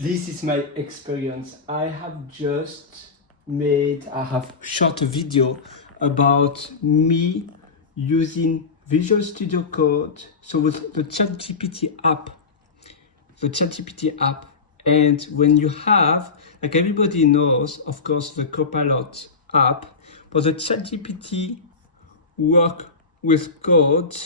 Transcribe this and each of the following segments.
this is my experience. I have shot a video about me using Visual Studio Code, so with the ChatGPT app, and when you have, like everybody knows, of course, the Copilot app, but the ChatGPT work with code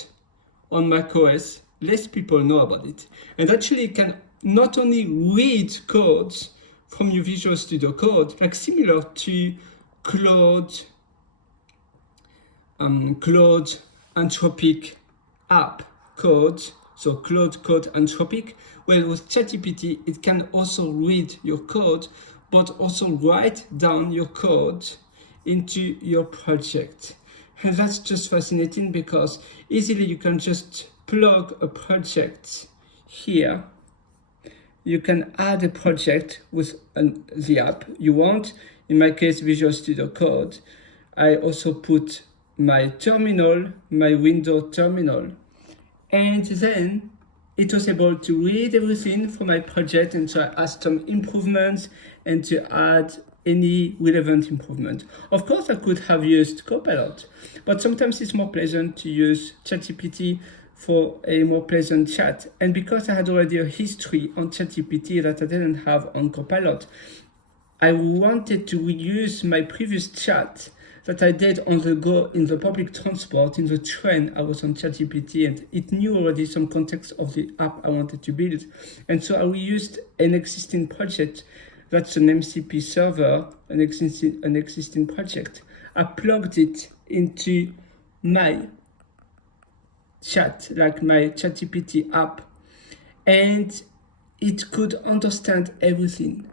on macOS, less people know about it. And actually it can not only read codes from your Visual Studio Code, like similar to Claude Anthropic app code, so Claude Code Anthropic. Well, with ChatGPT, it can also read your code, but also write down your code into your project. And that's just fascinating because easily you can just plug a project here. You can add a project with the app you want. In my case, Visual Studio Code. I also put my terminal, my window terminal, and then it was able to read everything from my project, and so I asked some improvements and to add any relevant improvement. Of course, I could have used Copilot, but sometimes it's more pleasant to use ChatGPT for a more pleasant chat. And because I had already a history on ChatGPT that I didn't have on Copilot, I wanted to reuse my previous chat that I did on the go in the public transport, in the train. I was on ChatGPT and it knew already some context of the app I wanted to build. And so I reused an existing project. That's an MCP server, an existing project. I plugged it into my chat, like my ChatGPT app, and it could understand everything.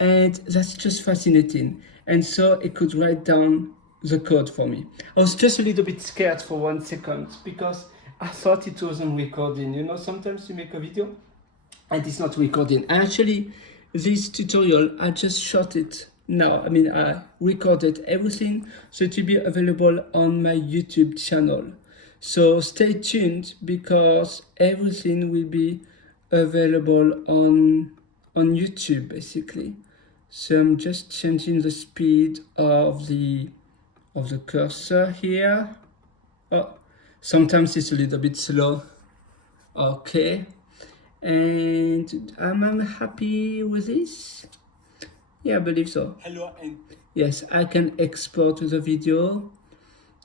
And that's just fascinating. And so it could write down the code for me. I was just a little bit scared for 1 second because I thought it wasn't recording. You know, sometimes you make a video and it's not recording. And actually, this tutorial, I just shot it now. I mean, I recorded everything, so it will be available on my YouTube channel. So stay tuned because everything will be available on YouTube, basically. So I'm just changing the speed of the cursor here. Oh, sometimes it's a little bit slow. Okay. And am I happy with this? Yeah, I believe so. Hello, and Yes, I can export the video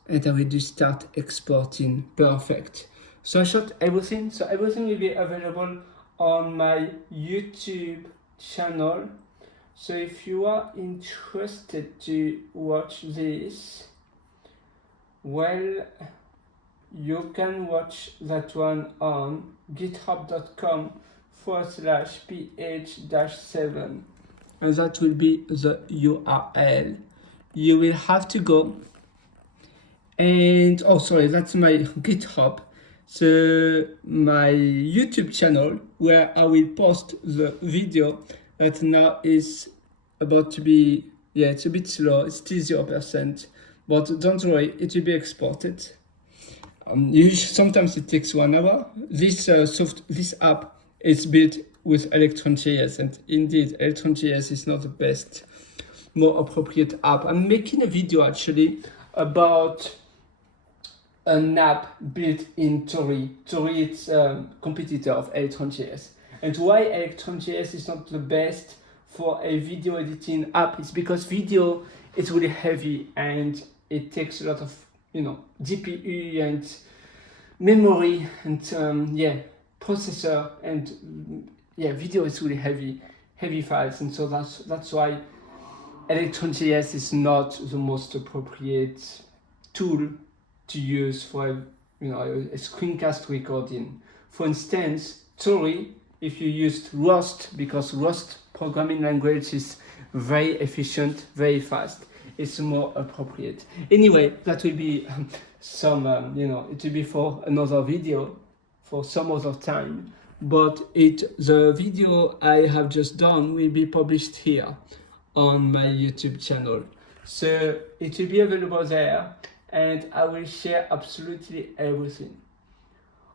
and I will just start exporting. Perfect. So I shot everything. So everything will be available on my YouTube channel. So if you are interested to watch this, well, you can watch that one on github.com/ph-7, and that will be the URL. You will have to go and, oh sorry, that's my GitHub. So my YouTube channel where I will post the video that now is about to be, yeah, it's a bit slow, it's still 0%, but don't worry, it will be exported. Sometimes it takes 1 hour. This app is built with Electron.js, and indeed Electron.js is not the best, more appropriate app. I'm making a video actually about an app built in Tori. Tori is a competitor of Electron.js. And why Electron.js is not the best for a video editing app is because video is really heavy and it takes a lot of, GPU and memory and processor, and video is really heavy files, and so that's why Electron.js is not the most appropriate tool to use for a screencast recording. For instance, Tori, if you used Rust, because Rust programming language is very efficient, very fast, it's more appropriate. Anyway, that will be it will be for another video, for some other time. But the video I have just done will be published here on my YouTube channel. So it will be available there, and I will share absolutely everything.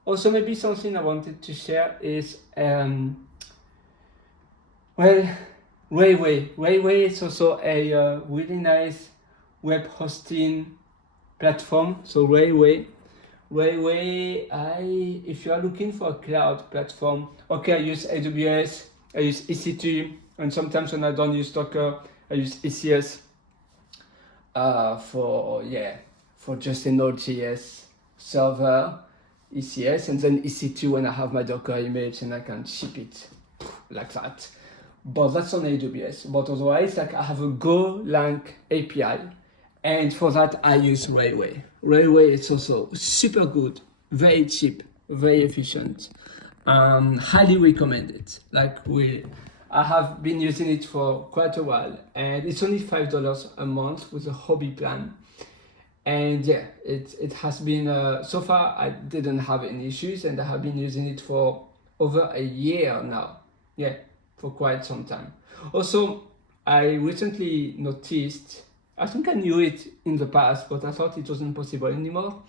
Also, maybe something I wanted to share is Well, Railway is also a really nice web hosting platform. So Railway, if you are looking for a cloud platform, okay, I use AWS, I use EC2, and sometimes when I don't use Docker, I use ECS for just a Node.js server, ECS, and then EC2 when I have my Docker image and I can ship it like that. But that's on AWS. But otherwise, like I have a Golang API, and for that I use Railway. Railway is also super good, very cheap, very efficient. Highly recommend it. I have been using it for quite a while, and it's only $5 a month with a hobby plan. And yeah, it has been so far I didn't have any issues, and I have been using it for over a year now. Yeah, for quite some time. Also, I recently noticed, I think I knew it in the past, but I thought it wasn't possible anymore.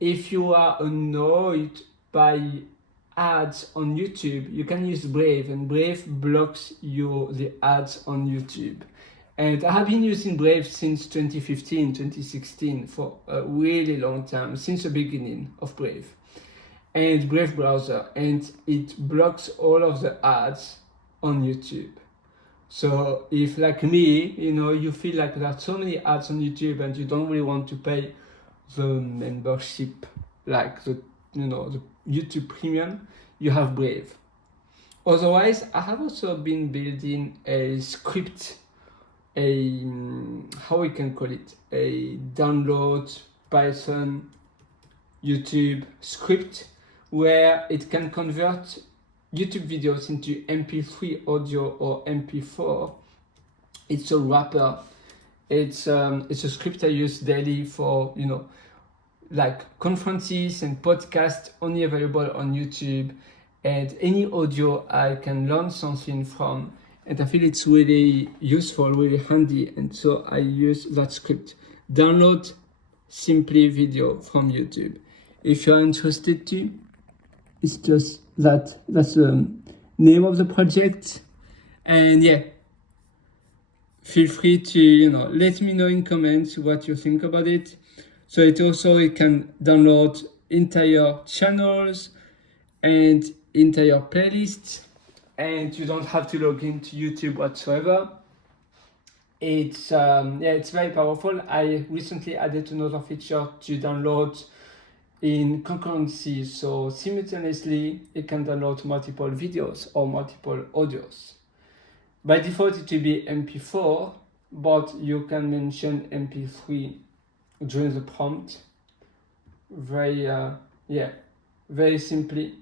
If you are annoyed by ads on YouTube, you can use Brave, and Brave blocks the ads on YouTube. And I have been using Brave since 2015, 2016 for a really long time, since the beginning of Brave and Brave browser, and it blocks all of the ads on YouTube. So if like me, you feel like there are so many ads on YouTube and you don't really want to pay the membership, like the YouTube Premium, you have Brave. Otherwise, I have also been building a script, how we can call it, a download Python YouTube script where it can convert YouTube videos into MP3 audio or MP4. It's a wrapper. It's a script I use daily for like conferences and podcasts, only available on YouTube, and any audio I can learn something from. And I feel it's really useful, really handy, and so I use that script. Download simply video from YouTube. If you're interested to, it's just that's the name of the project. And yeah, feel free to let me know in comments what you think about it. So it can download entire channels and entire playlists, and you don't have to log into YouTube whatsoever. It's it's very powerful. I recently added another feature to download in concurrency, so simultaneously it can download multiple videos or multiple audios. By default it will be MP4, but you can mention MP3 during the prompt. Very very simply.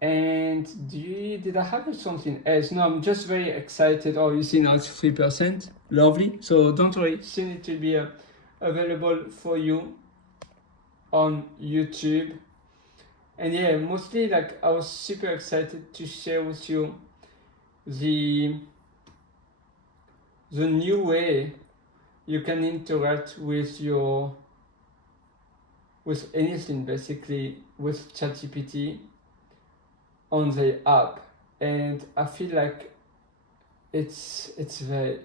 And did I have something else? No, I'm just very excited. Oh, you see now it's 3%. Lovely. So don't worry, soon it will be available for you on YouTube. And yeah, mostly like I was super excited to share with you the new way you can interact with anything, basically with ChatGPT on the app. And I feel like it's very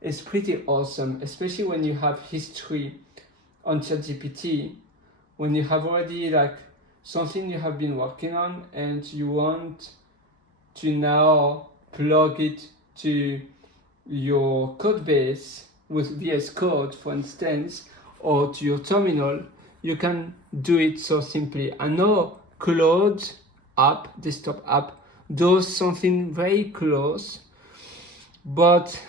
it's pretty awesome, especially when you have history on ChatGPT, when you have already like something you have been working on and you want to now plug it to your code base with VS Code, for instance, or to your terminal. You can do it so simply. I know Cloud app, desktop app, does something very close, but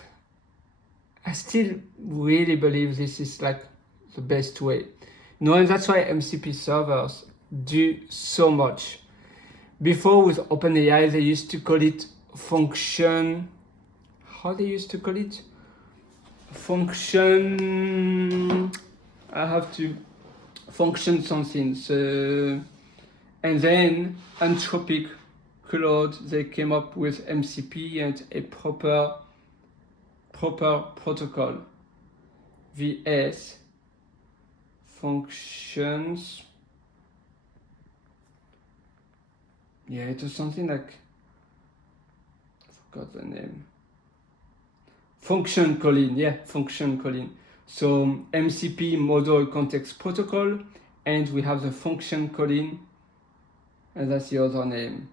I still really believe this is like the best way. And that's why MCP servers do so much. Before with OpenAI, they used to call it function. How they used to call it? Function. I have to function something. So, and then Anthropic Cloud, they came up with MCP and a proper protocol. VS functions. yeah, it was something like, I forgot the name. Function calling, yeah, function calling. So MCP, Model Context Protocol, and we have the function calling, and that's the other name.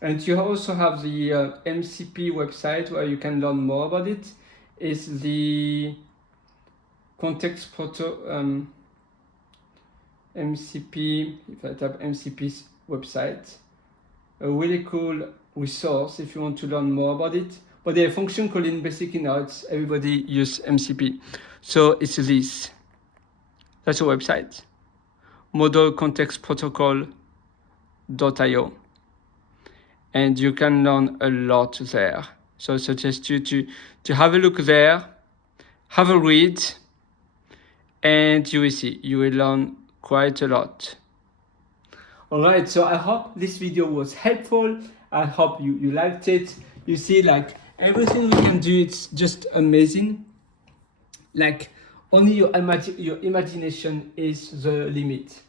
And you also have the MCP website where you can learn more about it. It's the context proto MCP, if I type MCP's website, a really cool resource if you want to learn more about it. But the function calling, basically now it's everybody use MCP. So it's this. That's a website. Model Context Protocol.io. And you can learn a lot there. So I suggest you to have a look there, have a read, and you will see, you will learn quite a lot. Alright, so I hope this video was helpful. I hope you liked it. You see, like, everything we can do, it's just amazing. Like, only your imagination is the limit.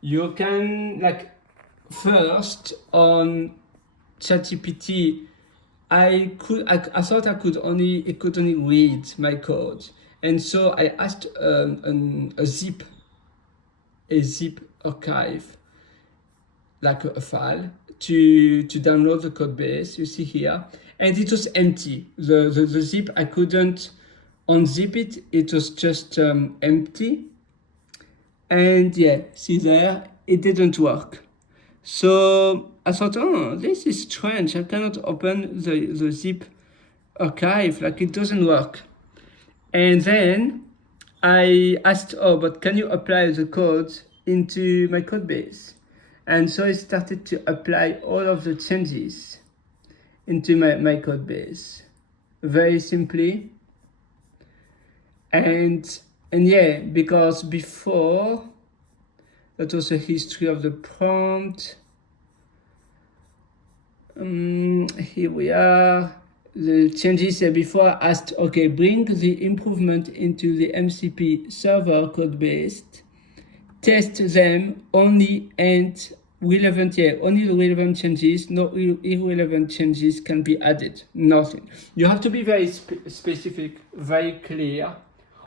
You can, like, first on ChatGPT, I thought it could only read my code, and so I asked a zip archive, like a file, to download the code base. You see here, and it was empty. The zip, I couldn't unzip it. It was just empty, and yeah, see there, it didn't work. So I thought, oh, this is strange. I cannot open the zip archive, like it doesn't work. And then I asked, oh, but can you apply the code into my code base? And so I started to apply all of the changes into my code base, very simply. And yeah, because before, that was a history of the prompt. Here we are. The changes before I asked, okay, bring the improvement into the MCP server code base. Test them only and relevant, only the relevant changes, no irrelevant changes can be added, nothing. You have to be very specific, very clear.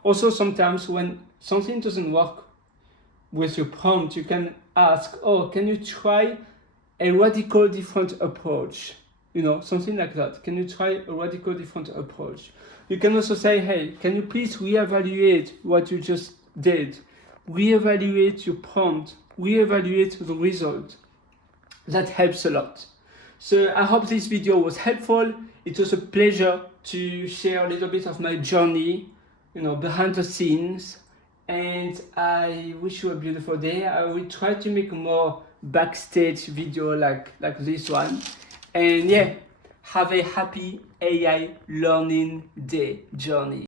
Also, sometimes when something doesn't work with your prompt, you can ask, oh, can you try a radical different approach? You know, something like that. Can you try a radical different approach? You can also say, hey, can you please reevaluate what you just did? Reevaluate your prompt, reevaluate the result. That helps a lot. So I hope this video was helpful. It was a pleasure to share a little bit of my journey, you know, behind the scenes. And I wish you a beautiful day. I will try to make more backstage video like this one. And yeah, have a happy AI learning day journey.